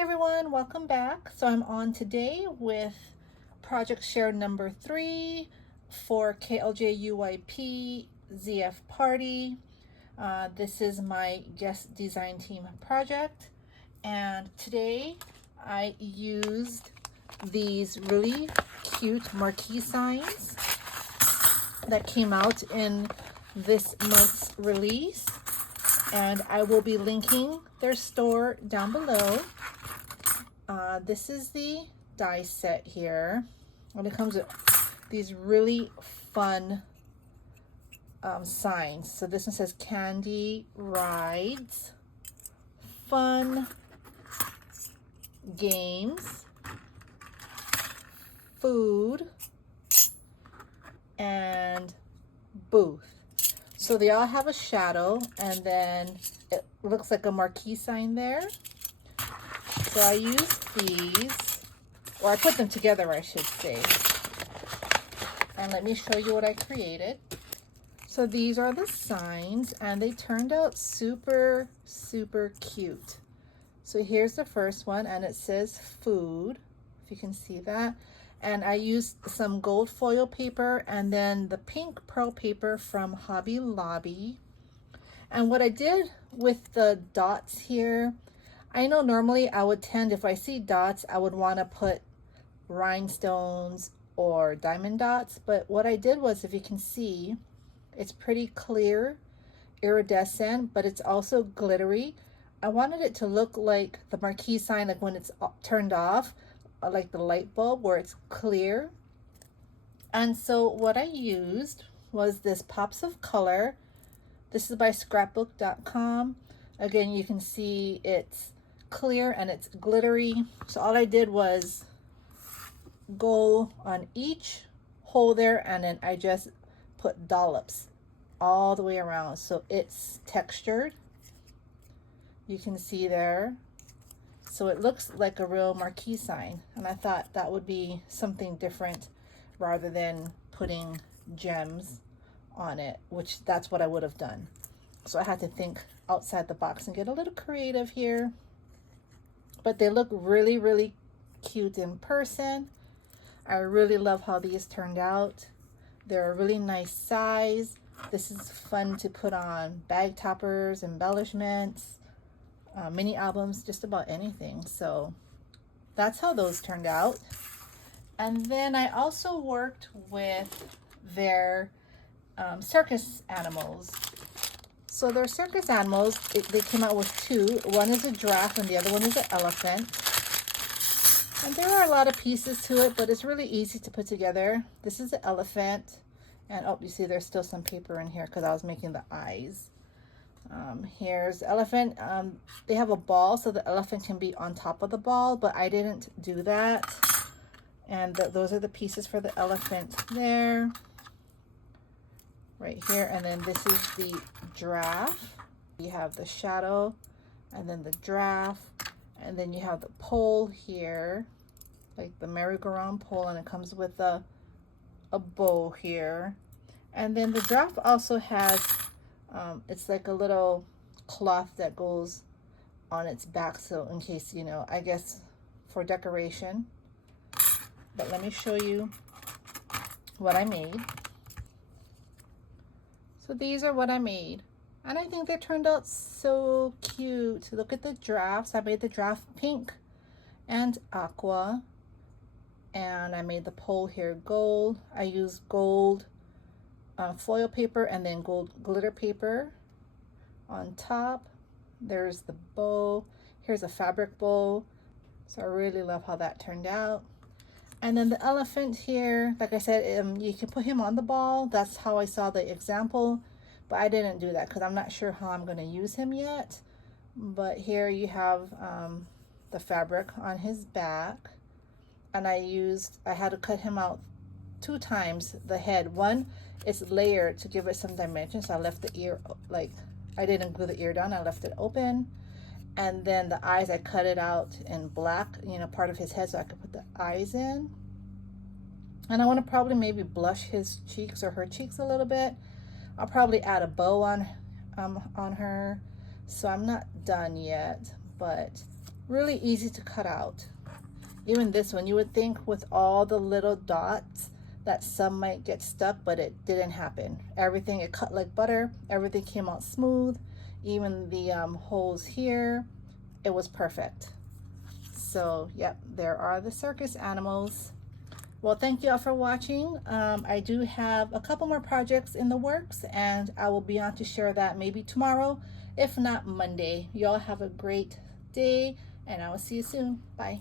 everyone, welcome back. So I'm on today with project share number 3 for KLJUYP ZF Party. This is my guest design team project, and today I used these really cute marquee signs that came out in this month's release, and I will be linking their store down below. This is the die set here, and it comes with these really fun signs. So this one says candy rides, fun games, food, and booth. So they all have a shadow, and then it looks like a marquee sign there. So I used these, or I put them together, I should say. And let me show you what I created. So these are the signs, and they turned out super, super cute. So here's the first one, and it says food, if you can see that. And I used some gold foil paper and then the pink pearl paper from Hobby Lobby. And what I did with the dots here, I know normally I would tend, if I see dots, I would want to put rhinestones or diamond dots. But what I did was, if you can see, it's pretty clear, iridescent, but it's also glittery. I wanted it to look like the marquee sign, like when it's turned off, like the light bulb where it's clear. And so what I used was this Pops of Color. This is by scrapbook.com. Again, you can see it's clear and it's glittery. So all I did was go on each hole there, and then I just put dollops all the way around, so it's textured. You can see there. So it looks like a real marquee sign, and I thought that would be something different rather than putting gems on it, which that's what I would have done. So I had to think outside the box and get a little creative here. But they look really, really cute in person. I really love how these turned out. They're a really nice size. This is fun to put on bag toppers, embellishments, mini albums, just about anything. So that's how those turned out. And then I also worked with their circus animals. So their circus animals, they came out with two. One is a giraffe and the other one is an elephant. And there are a lot of pieces to it, but it's really easy to put together. This is the elephant, and oh, you see there's still some paper in here because I was making the eyes. Here's the elephant. They have a ball, so the elephant can be on top of the ball, but I didn't do that. And those are the pieces for the elephant there, right here. And then this is the giraffe. You have the shadow, and then the giraffe, and then you have the pole here, like the merry-go-round pole, and it comes with a bow here. And then the giraffe also has it's like a little cloth that goes on its back, so in case, you know, I guess for decoration. But let me show you what I made. So these are what I made, and I think they turned out so cute. Look at the giraffes. I made the giraffe pink and aqua, and I made the pole here gold. I used gold foil paper and then gold glitter paper on top. There's the bow. Here's a fabric bow. So I really love how that turned out. And then the elephant here, like I said, you can put him on the ball. That's how I saw the example, but I didn't do that because I'm not sure how I'm going to use him yet. But here you have the fabric on his back, and I had to cut him out 2 times, the head. One, it's layered to give it some dimension, so I left the ear, like, I didn't glue the ear down, I left it open. And then the eyes, I cut it out in black, you know, part of his head, so I could put the eyes in. And I want to probably maybe blush his cheeks or her cheeks a little bit. I'll probably add a bow on her. So I'm not done yet, but Really easy to cut out. Even this one, you would think with all the little dots that some might get stuck, but it didn't happen. Everything, it cut like butter. Everything came out smooth. Even the holes here, it was perfect. So yep, there are the circus animals. Well, thank you all for watching. I do have a couple more projects in the works, and I will be on to share that maybe tomorrow, if not Monday. You all have a great day, and I will see you soon. Bye.